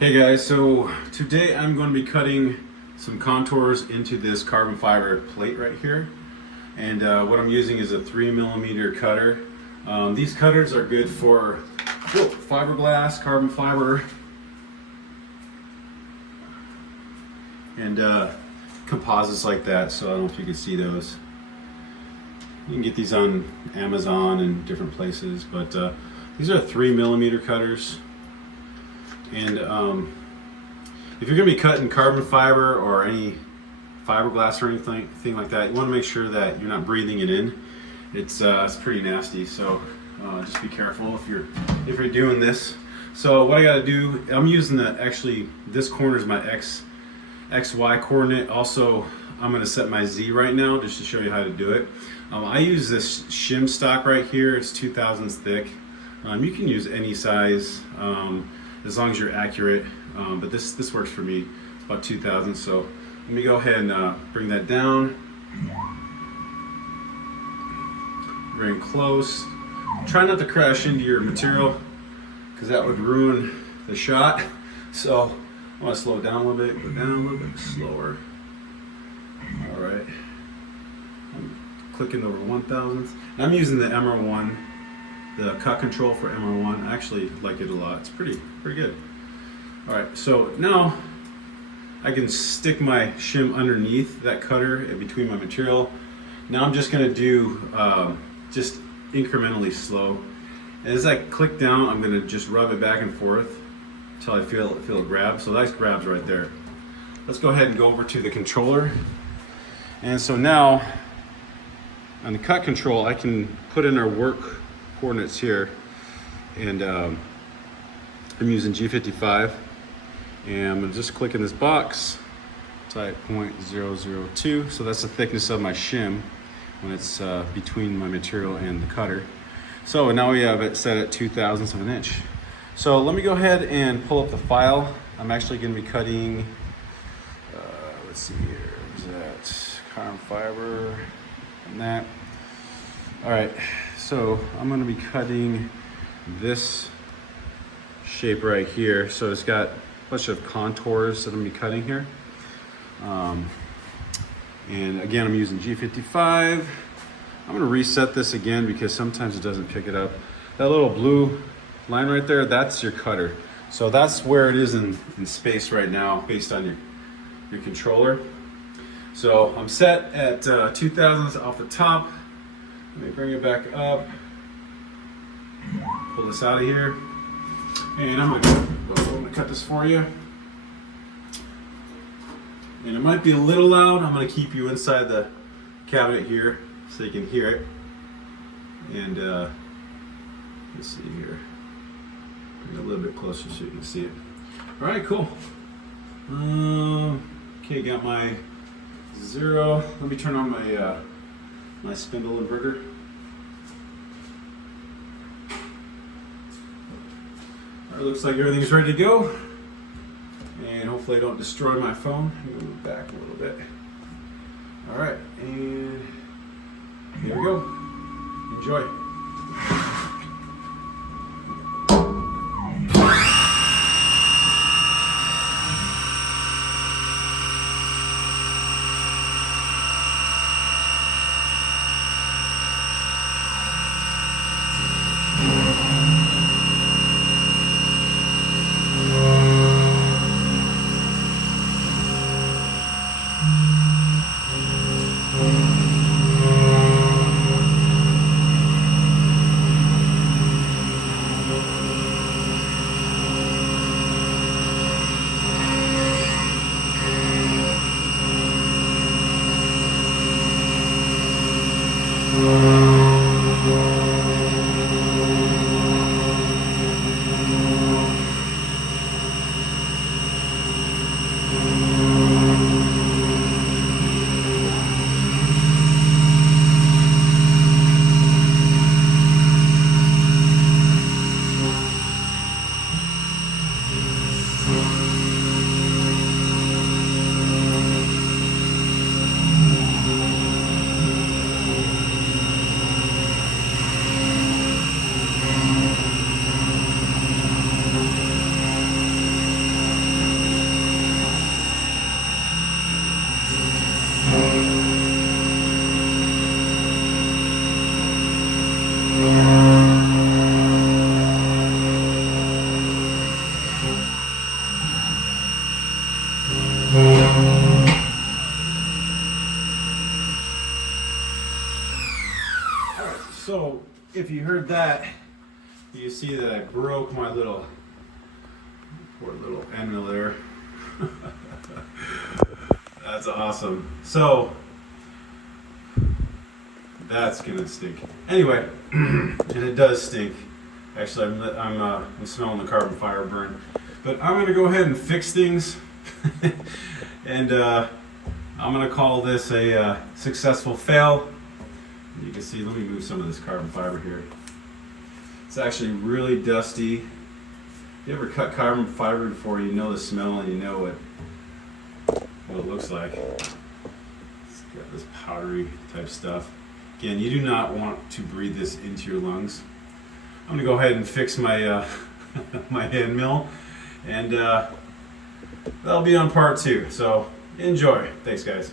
Hey guys, so today I'm going to be cutting some contours into this carbon fiber plate right here. And what I'm using is a 3mm cutter. These cutters are good for fiberglass, carbon fiber, and composites like that. So I don't know if you can see those. You can get these on Amazon and different places, but these are 3mm cutters. And if you're going to be cutting carbon fiber or any fiberglass or anything like that, you want to make sure that you're not breathing it in. It's pretty nasty, so just be careful if you're doing this. So what I got to do, I'm using this corner is my XY coordinate. Also, I'm going to set my Z right now just to show you how to do it. I use this shim stock right here. It's 2,000s thick. You can use any size as long as you're accurate, but this works for me. It's about 2,000, so let me go ahead and bring that down. Bring close. Try not to crash into your material because that would ruin the shot. So I want to slow it down a little bit, go down a little bit slower. All right. I'm clicking over 1,000th. I'm using the MR-1. The cut control for MR-1. I actually like it a lot. It's pretty good. All right, so now I can stick my shim underneath that cutter and between my material. Now I'm just gonna do just incrementally slow. And as I click down, I'm gonna just rub it back and forth until I feel it grab. So that grabs right there. Let's go ahead and go over to the controller. And so now on the cut control, I can put in our work coordinates here, and I'm using G55, and I'm just clicking this box, type 0.002, so that's the thickness of my shim when it's between my material and the cutter. So now we have it set at 2,000ths of an inch. So let me go ahead and pull up the file. I'm actually going to be cutting, let's see here, is that carbon fiber and that. All right. So I'm going to be cutting this shape right here. So it's got a bunch of contours that I'm going to be cutting here. And again, I'm using G55. I'm going to reset this again because sometimes it doesn't pick it up. That little blue line right there, that's your cutter. So that's where it is in space right now based on your controller. So I'm set at 2,000ths off the top. Let me bring it back up, pull this out of here, and I'm gonna cut this for you. And it might be a little loud. I'm gonna keep you inside the cabinet here so you can hear it. And let's see here, bring it a little bit closer so you can see it. All right, cool. Okay, got my 0. Let me turn on my spindle inverter. All right, looks like everything's ready to go. And hopefully I don't destroy my phone. I'm gonna move back a little bit. All right, and here we go. Enjoy. you heard that, you see that I broke my little, poor little end mill there. That's awesome. So, that's gonna stink. Anyway, and it does stink. Actually, I'm smelling the carbon fiber burn. But I'm gonna go ahead and fix things. And I'm gonna call this a successful fail. You can see, let me move some of this carbon fiber here. It's actually really dusty. If you ever cut carbon fiber before, you know the smell and you know what it looks like. It's got this powdery type stuff. Again, you do not want to breathe this into your lungs. I'm gonna go ahead and fix my my hand mill, and that'll be on part 2. So enjoy. Thanks, guys.